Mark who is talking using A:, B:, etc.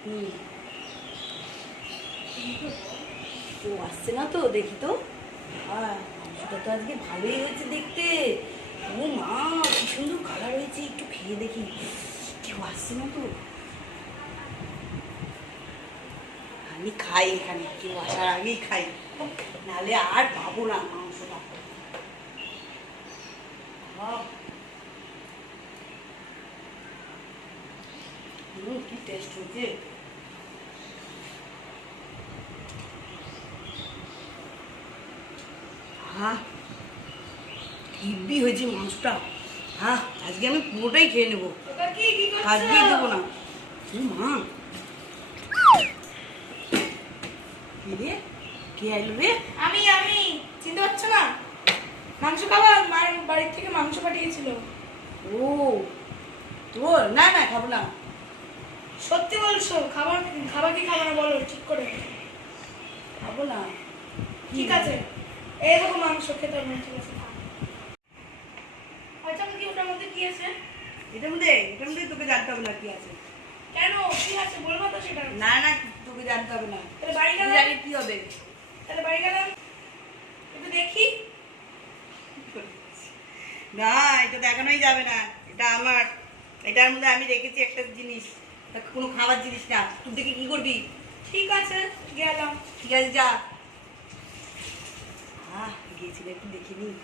A: ও আসছে না তো, দেখি তো। মাংসটা তো আজকে ভালোই হয়েছে দেখতে। ও মা, কি সুন্দর কালার হয়েছে, একটু খেয়ে দেখি। কেউ আসছে না তো। আমি খাই এখানে, কেউ আসার আগেই খাই। নাহলে আর পাবো না মাংসটা আহ। হুম কি টেস্ট হয়েছে হ্যাঁ হিব্বি হয়েছে মাংসটা হ্যাঁ আজকে আমি পুরোটাই খেয়ে নেব
B: ওটা কি কি করছ?
A: আজকেই দেবো না মা রে কে আইলো রে
B: আমি আমি চিনতে পারছ না? মাংস খাবার মায়ের বাড়ির থেকে মাংস পাঠিয়েছিল।
A: ও। তোর? না না খাব না।
B: সত্যি বলছো? খাবার খাবার কি খাবার না বলো ঠিক করে
A: খাব না।
B: ঠিক আছে। দেখো মাংস খেতে হবে ঠিক আছে আচ্ছা কি ওটার মধ্যে কি আছে?
A: এটার মধ্যে এটার মধ্যে তোকে জানতে হবে না কি আছে।
B: কেন? কি আছে? বলব তো সেটা।
A: না না তোকে জানতে হবে না।
B: তাহলে বাড়ি গেলাম।
A: জানি কি হবে।
B: তাহলে বাড়ি গেলাম। একটু দেখি।
A: না এটা দেখানোই যাবে না। এটা আমার এটার মধ্যে আমি রেখেছি একটা জিনিস। তা কোনো খাবার জিনিস না। তুই দেখি কি করবি?
B: ঠিক আছে, গেলাম।
A: ঠিক আছে, যা। আহ গিয়েছিলে একটু দেখিনি